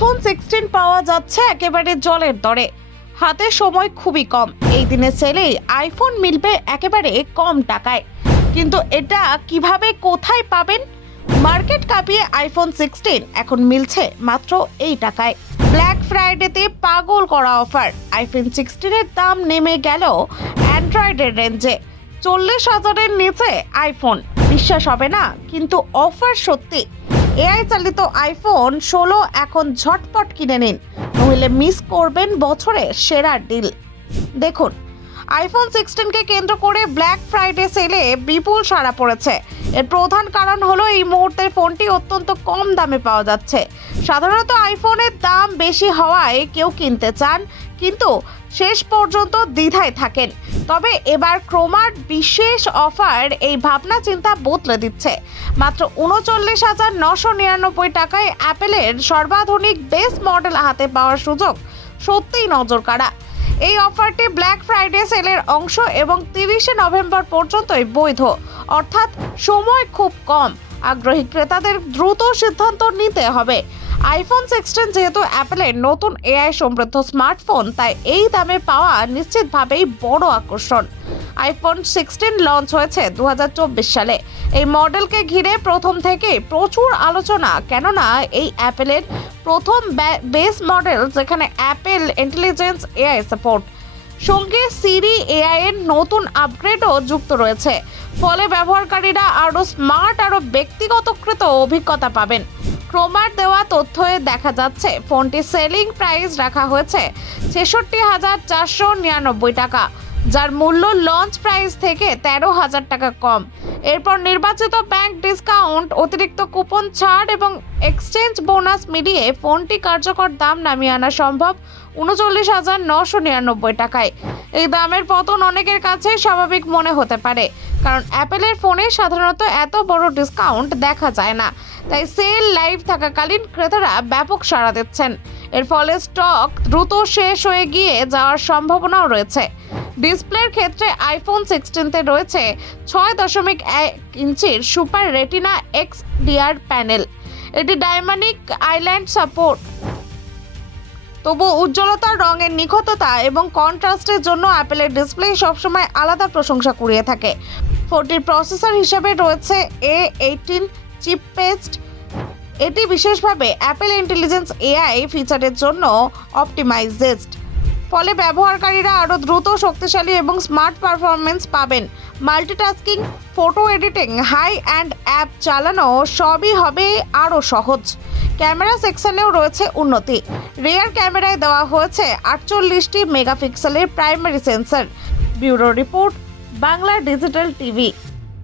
IPhone 16 পাওয়া যাচ্ছে একেবারে জলের দরে। হাতে সময় খুবই কম। এই দিনে সেলেই আইফোন মিলবে একেবারে কম টাকায়। কিন্তু এটা কিভাবে কোথায় পাবেন? মার্কেট কাঁপিয়ে আইফোন 16 এখন মিলছে মাত্র এই টাকায়। ব্ল্যাক ফ্রাইডেতে পাগল করা অফার। আইফোন 16 এর দাম নেমে গেল অ্যান্ড্রয়েডের রেঞ্জে। 40,000-এর নিচে আইফোন। বিশ্বাস হবে না, কিন্তু অফার সত্যি। এআই চালিত আইফোন 16 এখন ঝটপট কিনে নিন, নইলে মিস করবেন বছরের সেরা ডিল। দেখুন, আইফোন 16-কে কেন্দ্র করে ব্ল্যাক ফ্রাইডে সেলে বিপুল সাড়া পড়েছে। এর প্রধান কারণ হলো এই মুহূর্তে ফোনটি অত্যন্ত কম দামে পাওয়া যাচ্ছে। সাধারণত আইফোনের দাম বেশি হওয়ায় কেউ কিনতে চান, কিন্তু শেষ পর্যন্ত দ্বিধায় থাকেন। তবে এবার ক্রোমার বিশেষ অফার এই ভাবনা চিন্তা বদলে দিচ্ছে। মাত্র 39,999 টাকায় অ্যাপেলের সর্বাধুনিক বেস মডেল হাতে পাওয়ার সুযোগ সত্যিই নজর কাড়া। এই অফারটি ব্ল্যাক ফ্রাইডে সেলের অংশ এবং 30শে নভেম্বর পর্যন্তই বৈধ, অর্থাৎ সময় খুব কম। আগ্রহী ক্রেতাদের দ্রুত সিদ্ধান্ত নিতে হবে। আইফোন 16 যেহেতু অ্যাপেলের নতুন এআই সমৃদ্ধ স্মার্টফোন, তাই এই দামে পাওয়া নিশ্চিতভাবেই বড় আকর্ষণ। আইফোন 16 লঞ্চ হয়েছে 2024 সালে। এই মডেলকে ঘিরে প্রথম থেকেই প্রচুর আলোচনা, কেননা এই অ্যাপেলের প্রথম বেস মডেল, যেখানে অ্যাপেল ইন্টেলিজেন্স এআই সাপোর্ট সঙ্গে সিরি এআই এর নতুন আপগ্রেডও যুক্ত রয়েছে। ফলে ব্যবহারকারীরা আরও স্মার্ট, আরও ব্যক্তিগতকৃত অভিজ্ঞতা পাবেন। ক্রোমার দেওয়া তথ্যে দেখা যাচ্ছে ফোনটির সেলিং প্রাইস রাখা হয়েছে 66,499 টাকা, যার মূল্য লঞ্চ প্রাইস থেকে 13,000 টাকা কম। এরপর নির্বাচিত ব্যাংক ডিসকাউন্ট, অতিরিক্ত কুপন ছাড় এবং এক্সচেঞ্জ বোনাস মিলিয়ে ফোনটি কার্যকর দাম নামিয়ে আনা সম্ভব 39,999 টাকায়। এই দামের পতন অনেকের কাছে স্বাভাবিক মনে হতে পারে, কারণ অ্যাপেলের ফোনে সাধারণত এত বড় ডিসকাউন্ট দেখা যায় না। তাই সেল লাইভ থাকাকালীন ক্রেতারা ব্যাপক সাড়া দিচ্ছেন। এর ফলে স্টক দ্রুত শেষ হয়ে গিয়ে যাওয়ার সম্ভাবনাও রয়েছে। ডিসপ্লের ক্ষেত্রে আইফোন 16-তে রয়েছে 6.1 ইঞ্চির সুপার রেটিনা XDR প্যানেল। এটি ডাইনামিক আইল্যান্ড সাপোর্ট। তবু উজ্জ্বলতা, রঙের নিখুঁততা এবং কন্ট্রাস্টের জন্য অ্যাপেলের ডিসপ্লে সবসময় আলাদা প্রশংসা কুড়িয়ে থাকে। ফোনটির প্রসেসর হিসেবে রয়েছে A18 চিপসেট। এটি বিশেষভাবে অ্যাপেল ইন্টেলিজেন্স এআই ফিচারের জন্য অপটিমাইজড। ফলে ব্যবহারকারীরা আরও দ্রুত, শক্তিশালী এবং স্মার্ট পারফরমেন্স পাবেন। Multitasking, photo editing, high end app চালানো সবই হবে আরও সহজ। ক্যামেরা সেকশনেও রয়েছে উন্নতি। রিয়ার ক্যামেরায় দেওয়া হয়েছে 48টি মেগাপিক্সেলের primary sensor. Bureau report, Bangla digital TV.